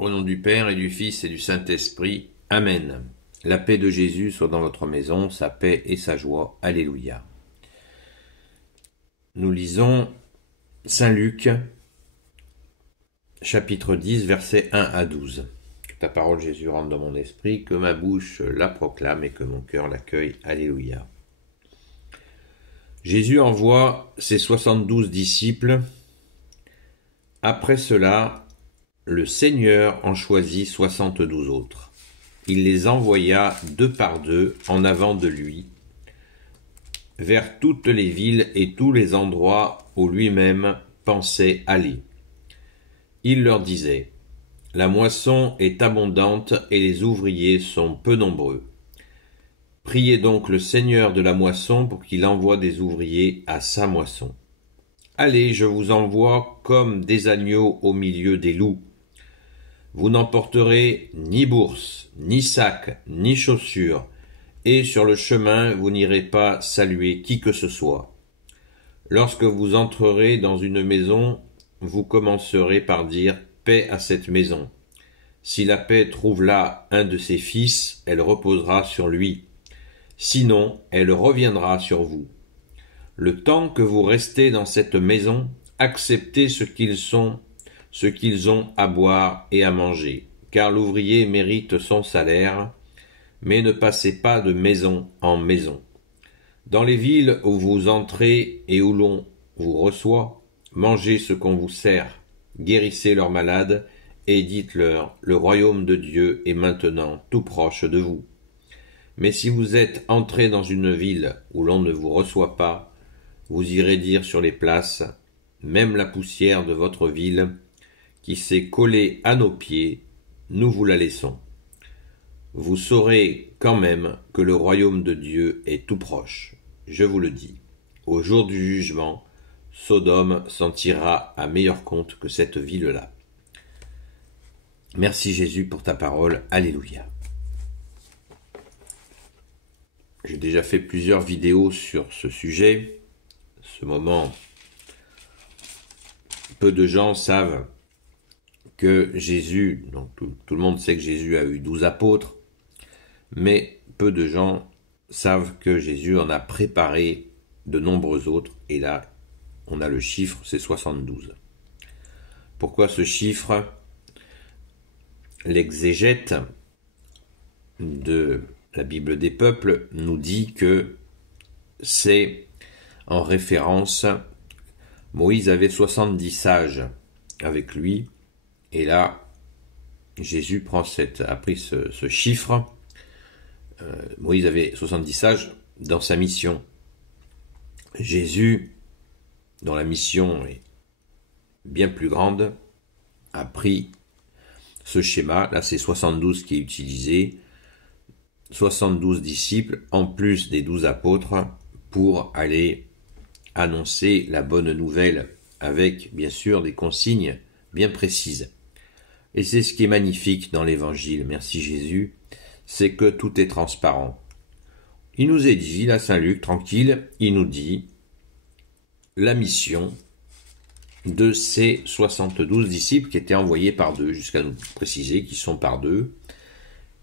Au nom du Père et du Fils et du Saint-Esprit. Amen. La paix de Jésus soit dans votre maison, sa paix et sa joie. Alléluia. Nous lisons Saint Luc, chapitre 10, versets 1 à 12. Que ta parole, Jésus, rentre dans mon esprit, que ma bouche la proclame et que mon cœur l'accueille. Alléluia. Jésus envoie ses 72 disciples. Après cela, le Seigneur en choisit 72 autres. Il les envoya deux par deux en avant de lui, vers toutes les villes et tous les endroits où lui-même pensait aller. Il leur disait : « La moisson est abondante et les ouvriers sont peu nombreux. Priez donc le Seigneur de la moisson pour qu'il envoie des ouvriers à sa moisson. Allez, je vous envoie comme des agneaux au milieu des loups. Vous n'emporterez ni bourse, ni sac, ni chaussures, et sur le chemin vous n'irez pas saluer qui que ce soit. Lorsque vous entrerez dans une maison, vous commencerez par dire « Paix à cette maison ». Si la paix trouve là un de ses fils, elle reposera sur lui. Sinon, elle reviendra sur vous. Le temps que vous restez dans cette maison, acceptez ce qu'ils ont à boire et à manger, car l'ouvrier mérite son salaire, mais ne passez pas de maison en maison. Dans les villes où vous entrez et où l'on vous reçoit, mangez ce qu'on vous sert, guérissez leurs malades, et dites-leur, le royaume de Dieu est maintenant tout proche de vous. Mais si vous êtes entré dans une ville où l'on ne vous reçoit pas, vous irez dire sur les places, même la poussière de votre ville, qui s'est collée à nos pieds, nous vous la laissons. Vous saurez quand même que le royaume de Dieu est tout proche. Je vous le dis, au jour du jugement, Sodome s'en tirera à meilleur compte que cette ville-là. Merci Jésus pour ta parole. Alléluia. J'ai déjà fait plusieurs vidéos sur ce sujet. Ce moment, peu de gens savent que Jésus, donc tout le monde sait que Jésus a eu 12 apôtres, mais peu de gens savent que Jésus en a préparé de nombreux autres, et là, on a le chiffre, c'est 72. Pourquoi ce chiffre ? L'exégète de la Bible des peuples nous dit que c'est en référence, Moïse avait 70 sages avec lui, et là, Jésus a pris ce chiffre. Moïse avait 70 sages dans sa mission. Jésus, dont la mission est bien plus grande, a pris ce schéma. Là, c'est 72 qui est utilisé. 72 disciples, en plus des 12 apôtres, pour aller annoncer la bonne nouvelle avec, bien sûr, des consignes bien précises. Et c'est ce qui est magnifique dans l'Évangile, merci Jésus, c'est que tout est transparent. Il nous est dit, là, Saint Luc, tranquille, il nous dit la mission de ces 72 disciples qui étaient envoyés par deux, jusqu'à nous préciser qu'ils sont par deux,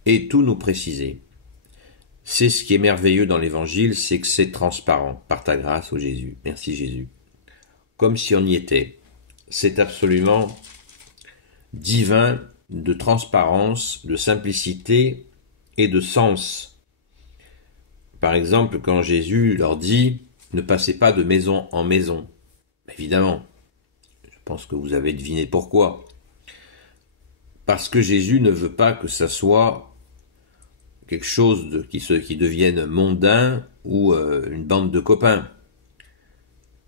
et tout nous préciser. C'est ce qui est merveilleux dans l'Évangile, c'est que c'est transparent, par ta grâce, ô Jésus. Merci Jésus. Comme si on y était. C'est absolument divin, de transparence, de simplicité et de sens. Par exemple, quand Jésus leur dit « Ne passez pas de maison en maison », évidemment, je pense que vous avez deviné pourquoi. Parce que Jésus ne veut pas que ça soit quelque chose qui devienne mondain ou une bande de copains.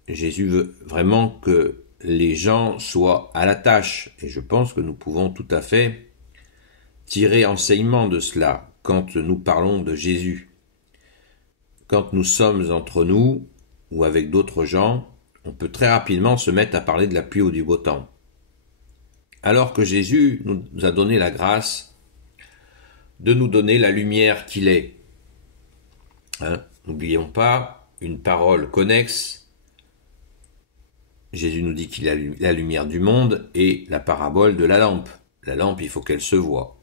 Jésus veut vraiment que les gens soient à la tâche, et je pense que nous pouvons tout à fait tirer enseignement de cela quand nous parlons de Jésus. Quand nous sommes entre nous ou avec d'autres gens, on peut très rapidement se mettre à parler de la pluie ou du beau temps. Alors que Jésus nous a donné la grâce de nous donner la lumière qu'il est. N'oublions pas, une parole connexe. Jésus nous dit qu'il est la lumière du monde et la parabole de la lampe. La lampe, il faut qu'elle se voie.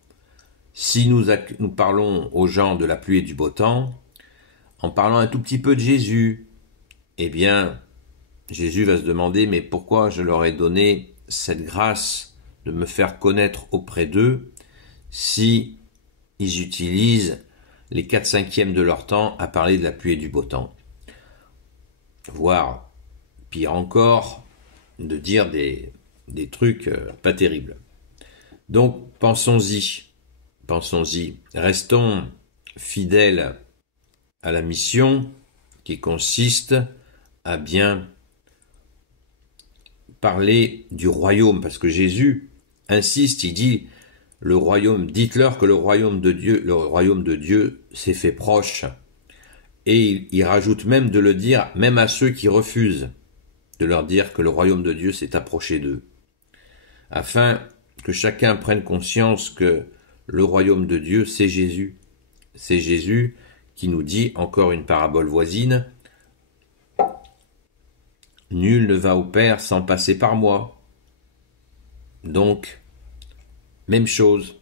Si nous parlons aux gens de la pluie et du beau temps, en parlant un tout petit peu de Jésus, eh bien, Jésus va se demander, mais pourquoi je leur ai donné cette grâce de me faire connaître auprès d'eux si ils utilisent les 4/5 de leur temps à parler de la pluie et du beau temps. Voire, pire encore, de dire des trucs pas terribles. Donc, pensons-y, restons fidèles à la mission qui consiste à bien parler du royaume, parce que Jésus insiste, il dit le royaume, dites-leur que le royaume de Dieu s'est fait proche. Et il rajoute même de le dire, même à ceux qui refusent, de leur dire que le royaume de Dieu s'est approché d'eux. Afin que chacun prenne conscience que le royaume de Dieu, c'est Jésus. C'est Jésus qui nous dit, encore une parabole voisine, « Nul ne va au Père sans passer par moi. » Donc, même chose.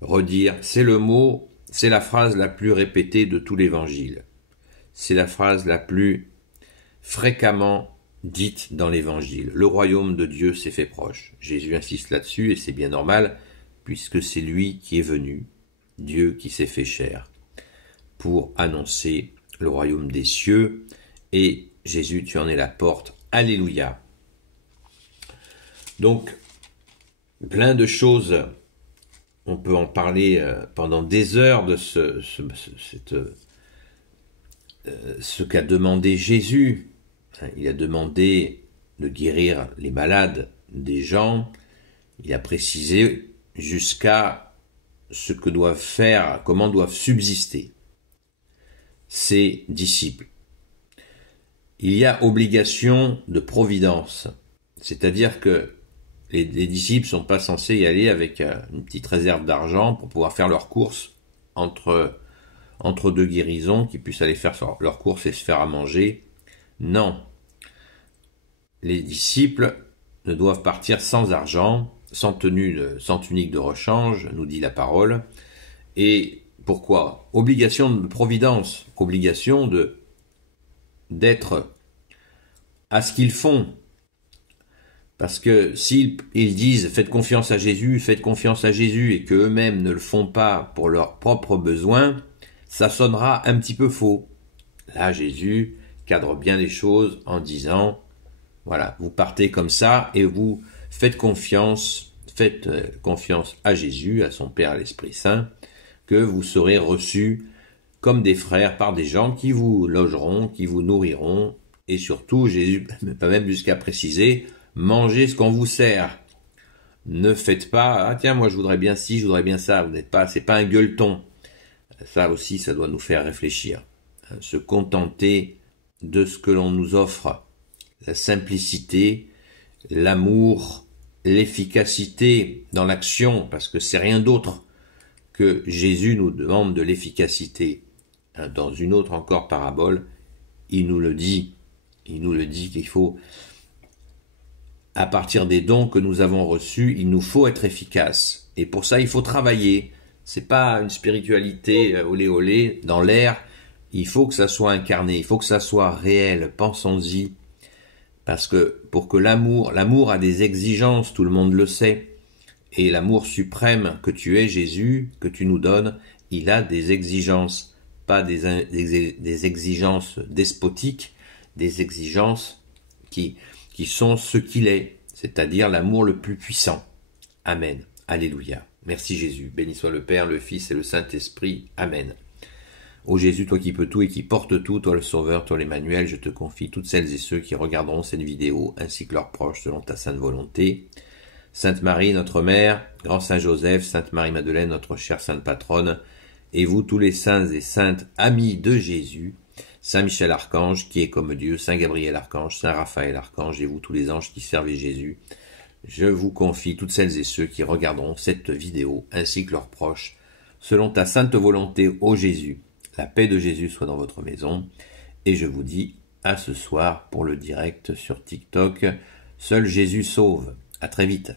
Redire, c'est le mot, c'est la phrase la plus répétée de tout l'évangile. C'est la phrase la plus fréquemment dite dans l'évangile. Le royaume de Dieu s'est fait proche. Jésus insiste là-dessus et c'est bien normal puisque c'est lui qui est venu, Dieu qui s'est fait chair, pour annoncer le royaume des cieux. Et Jésus, tu en es la porte. Alléluia. Donc, plein de choses. On peut en parler pendant des heures de ce qu'a demandé Jésus. Il a demandé de guérir les malades des gens. Il a précisé jusqu'à ce que doivent faire, comment doivent subsister ses disciples. Il y a obligation de providence, c'est-à-dire que les disciples ne sont pas censés y aller avec une petite réserve d'argent pour pouvoir faire leurs courses entre deux guérisons, qu'ils puissent aller faire leurs courses et se faire à manger. Non. Les disciples ne doivent partir sans argent, sans tunique de rechange, nous dit la parole. Et pourquoi ? Obligation de providence, obligation d'être à ce qu'ils font. Parce que s'ils disent « faites confiance à Jésus », et qu'eux-mêmes ne le font pas pour leurs propres besoins, ça sonnera un petit peu faux. Là, Jésus cadre bien les choses en disant « voilà, vous partez comme ça et vous faites confiance à Jésus, à son Père, à l'Esprit Saint, que vous serez reçus comme des frères par des gens qui vous logeront, qui vous nourriront, et surtout, Jésus va même jusqu'à préciser « mangez ce qu'on vous sert. Ne faites pas, ah tiens, moi je voudrais bien ci, je voudrais bien ça, c'est pas un gueuleton. » Ça aussi, ça doit nous faire réfléchir. Se contenter de ce que l'on nous offre. La simplicité, l'amour, l'efficacité dans l'action, parce que c'est rien d'autre que Jésus nous demande de l'efficacité. Dans une autre encore parabole, il nous le dit qu'il faut, à partir des dons que nous avons reçus, il nous faut être efficace. Et pour ça, il faut travailler. C'est pas une spiritualité olé olé dans l'air. Il faut que ça soit incarné, il faut que ça soit réel. Pensons-y. Parce que pour que l'amour a des exigences, tout le monde le sait. Et l'amour suprême que tu es, Jésus, que tu nous donnes, il a des exigences. Pas des exigences despotiques, des exigences qui sont ce qu'il est, c'est-à-dire l'amour le plus puissant. Amen. Alléluia. Merci Jésus. Béni soit le Père, le Fils et le Saint-Esprit. Amen. Ô Jésus, toi qui peux tout et qui portes tout, toi le Sauveur, toi l'Emmanuel, je te confie toutes celles et ceux qui regarderont cette vidéo, ainsi que leurs proches, selon ta sainte volonté. Sainte Marie, notre Mère, Grand Saint Joseph, Sainte Marie-Madeleine, notre chère Sainte Patronne, et vous tous les saints et saintes amis de Jésus, Saint Michel Archange, qui est comme Dieu, Saint Gabriel Archange, Saint Raphaël Archange, et vous tous les anges qui servez Jésus, je vous confie toutes celles et ceux qui regarderont cette vidéo, ainsi que leurs proches, selon ta sainte volonté, ô Jésus. La paix de Jésus soit dans votre maison, et je vous dis à ce soir pour le direct sur TikTok. Seul Jésus sauve. À très vite.